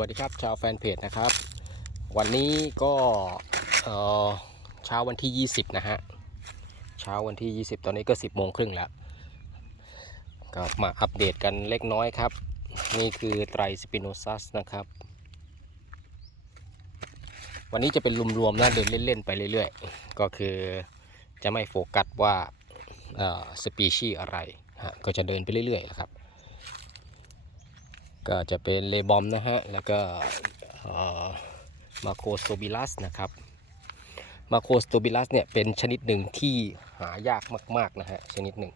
วัสดีครับชาวแฟนเพจนะครับ วันนี้ก็เช้าวันที่ 20 นะฮะเช้าวันที่ 20 ตอนนี้ก็ 10โมงครึ่งแล้ว ก็มาอัปเดตกันเล็กน้อยครับ นี่คือไตรสปิโนซัสนะครับ วันนี้จะเป็นรวมๆนะเดินเล่นๆไปเรื่อยๆ ก็คือจะไม่โฟกัสว่าสปีชีอะไรฮะก็จะเดินไปเรื่อยๆนะครับ ก็จะเป็นเลบอมนะฮะ แล้วก็มาโคสโตบิลัสนะครับ มาโคสโตบิลัสเนี่ยเป็นชนิดหนึ่งที่หายากมาก ๆ นะฮะ ชนิดหนึ่ง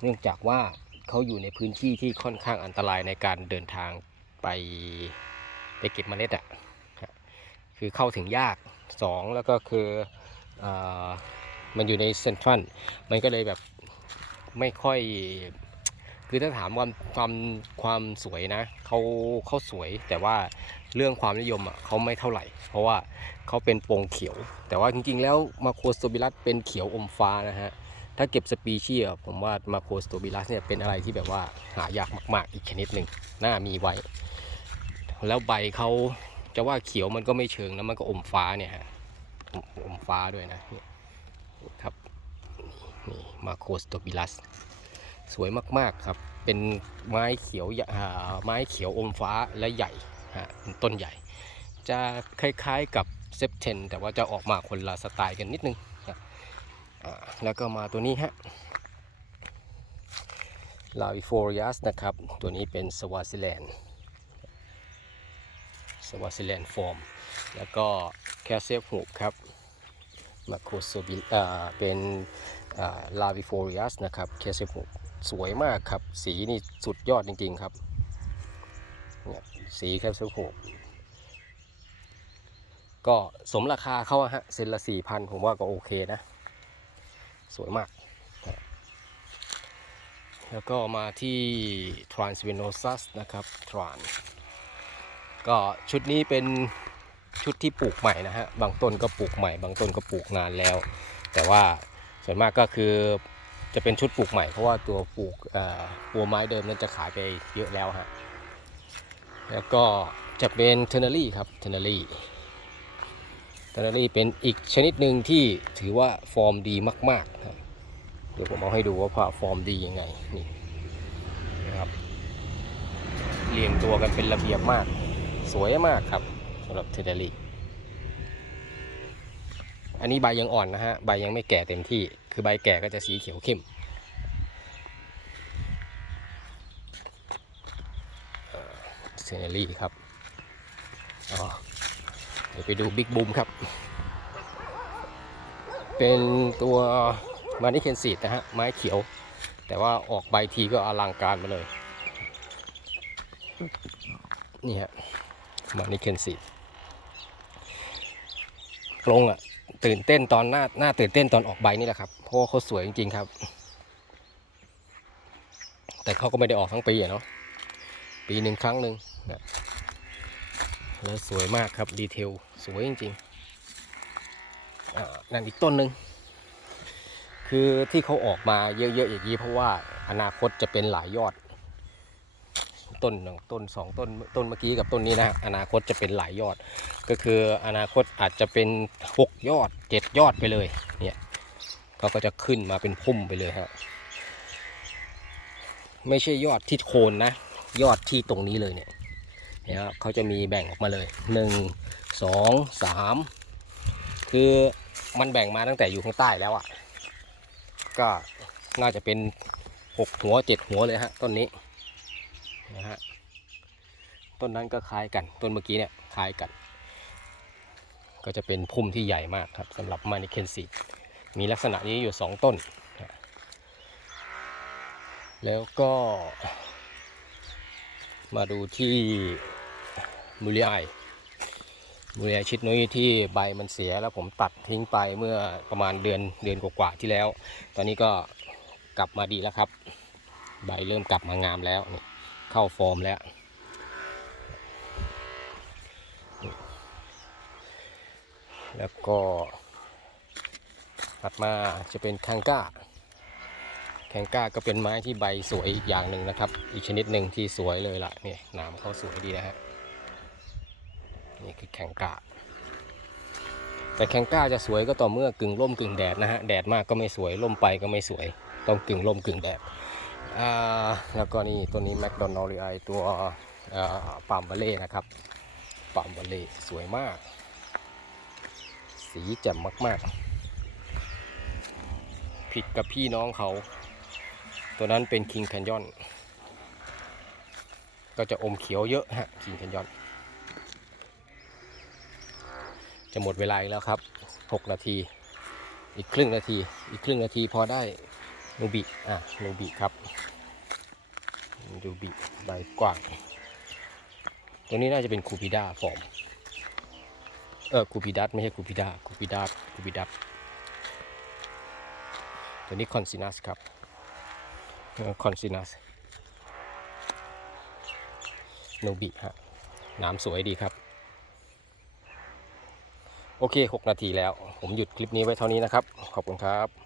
เนื่องจากว่าเขาอยู่ในพื้นที่ที่ค่อนข้างอันตรายในการเดินทางไปไปเก็บเมล็ดอะ่ะ คือเข้าถึงยาก 2 แล้วก็คืออมันอยู่ในเซ็นทรัล มันก็เลยแบบไม่ค่อย คือถ้าถามความความความสวยนะเขาเขาสวยแต่ว่าเรื่องความนิยมอะเขาไม่เท่าไหร่ เพราะว่าเขาเป็นโปร่งเขียว แต่ว่าจริงๆ แล้วมาโคสโตบิลัสเป็นเขียวอมฟ้านะฮะถ้าเก็บสปีชีส์ผมว่ามาโคสโตบิลัสเนี่ยเป็นอะไรที่แบบว่าหายากมาก ๆ อีกชนิดหนึ่งน่ามีไว้ แล้วใบเขาจะว่าเขียวมันก็ไม่เชิงนะมันก็อมฟ้าเนี่ยฮะอมฟ้าด้วยนะนี่ยครับนี่มาโคสโตบิลัส สวยมากๆครับ เป็นไม้เขียวไม้เขียวอมฟ้าและใหญ่ฮะเป็นต้นใหญ่ จะคล้ายๆกับเซปเทนแต่ว่าจะออกมาคนละสไตล์กันนิดนึงแล้วก็มาตัวนี้ฮะลาวิโฟริอัสนะครับ ตัวนี้เป็นสวาซิแลนด์สวาซิแลนด์ฟอร์ม แล้วก็แคสเซฟหูครับมาโคโซบิอ่าเป็นลาวิโฟริอัสนะครับแคสเซฟหู สวยมากครับ สีนี่สุดยอดจริง ๆ ครับเนี่ยสีแคปซูลโหกก็สมราคาเขาฮะเซนละสี่พันผมว่าก็โอเคนะ สวยมาก แล้วก็มาที่ Transvenosus นะครับ Trans ก็ชุดนี้เป็นชุดที่ปลูกใหม่นะฮะ บางต้นก็ปลูกใหม่ บางต้นก็ปลูกนานแล้ว แต่ว่าส่วนมากก็คือ จะเป็นชุดปลูกใหม่เพราะว่าตัวปลูกปัวไม้เดิมนั้นจะขายไปเยอะแล้วฮะแล้วก็จะเป็นเทอร์นารี่ครับเทอร์นารี่เทอร์นารี่เป็นอีกชนิดหนึ่งที่ถือว่าฟอร์มดีมากๆครับเดี๋ยวผมเอาให้ดูว่าฟอร์มดียังไงนี่นะครับเรียงตัวกันเป็นระเบียบมาก สวยมากครับสำหรับเทอร์นารี่อันนี้ใบยังอ่อนนะฮะใบยังไม่แก่เต็มที่ คือใบแก่ก็จะสีเขียวเข้มเซเนรี่ครับเดี๋ยวไปดูบิ๊กบูมครับ เป็นตัวมานิเคนซีดนะฮะ ไม้เขียว แต่ว่าออกใบทีก็อลังการมาเลย นี่ฮะมานิเคนซีดลงอะ ตื่นเต้นตอนหน้าหน้าตื่นเต้นตอนออกใบนี่แหละครับเพราะว่าเขาสวยจริงๆครับ แต่เขาก็ไม่ได้ออกทั้งปีอะเนาะปีหนึ่งครั้งหนึ่งนะแล้วสวยมากครับดีเทลสวยจริงๆอ่านั่นอีกต้นหนึ่งคือที่เขาออกมาเยอะๆอย่างนี้เพราะว่าอนาคตจะเป็นหลายยอด ต้นหนึ่งต้นสองต้นต้นเมื่อกี้กับต้นนี้นะอนาคตจะเป็นหลายยอด ก็คืออนาคตอาจจะเป็น 6 ยอด 7 ยอดไปเลยเนี่ยเขาก็จะขึ้นมาเป็นพุ่มไปเลยฮะไม่ใช่ยอดที่โคนนะ ยอดที่ตรงนี้เลยเนี่ยเนี่ยเขาจะมีแบ่งออกมาเลย 1 2 3 คือมันแบ่งมาตั้งแต่อยู่ข้างใต้แล้วอะ่ะก็น่าจะเป็น 6 หัว 7 หัวเลยฮะต้นนี้ นะฮะต้นนั้นก็คล้ายกันต้นเมื่อกี้เนี่ยคล้ายกัน ก็จะเป็นพุ่มที่ใหญ่มากครับสำหรับมานิเคนซีมีลักษณะนี้อยู่ 2 ต้น แล้วก็มาดูที่มูลไอมูลไอชิดนุ้ยที่ใบมันเสียแล้วผมตัดทิ้งไปเมื่อประมาณเดือนเดือนกว่าๆที่แล้ว ตอนนี้ก็กลับมาดีแล้วครับ ใบเริ่มกลับมางามแล้วนี่ เข้าฟอร์มแล้ว แล้วก็ถัดมาจะเป็นแคังก้า แคนก้าก็เป็นไม้ที่ใบสวยอีกอย่างหนึ่งนะครับ อีกชนิดหนึ่งที่สวยเลยล่ะนี่หนามเขาสวยดีนะฮะ นี่คือแข่งก้า แต่แข่งก้าจะสวยก็ต่อเมื่อกึ่งร่มกึ่งแดดนะฮะ แดดมากก็ไม่สวยร่มไปก็ไม่สวย ต้องกึ่งร่มกึ่งแดด แล้วก็นี่ตัวนี้แมคโดนัลล์ไอตัวปามเบเล่นะครับปามเบเล่สวยมาก สีแจ่มมากๆ ผิดกับพี่น้องเขา ตัวนั้นเป็นคิงแคนยอนก็จะอมเขียวเยอะฮะคิงแคนยอนจะหมดเวลาแล้วครับ 6 นาที อีกครึ่งนาที อีกครึ่งนาทีพอได้ นูบิอะนูบิครับนูบิใบกว้าง ตัวนี้น่าจะเป็นคูปิด้าฟอร์ม เออคูปิดัสไม่ใช่คูปิด้าคูปิดัสคูปิดัสตัวนี้คอนซินัสครับคอนซินัสนูบิฮะน้ำสวยดีครับ โอเค 6 นาทีแล้ว ผมหยุดคลิปนี้ไว้เท่านี้นะครับ ขอบคุณครับ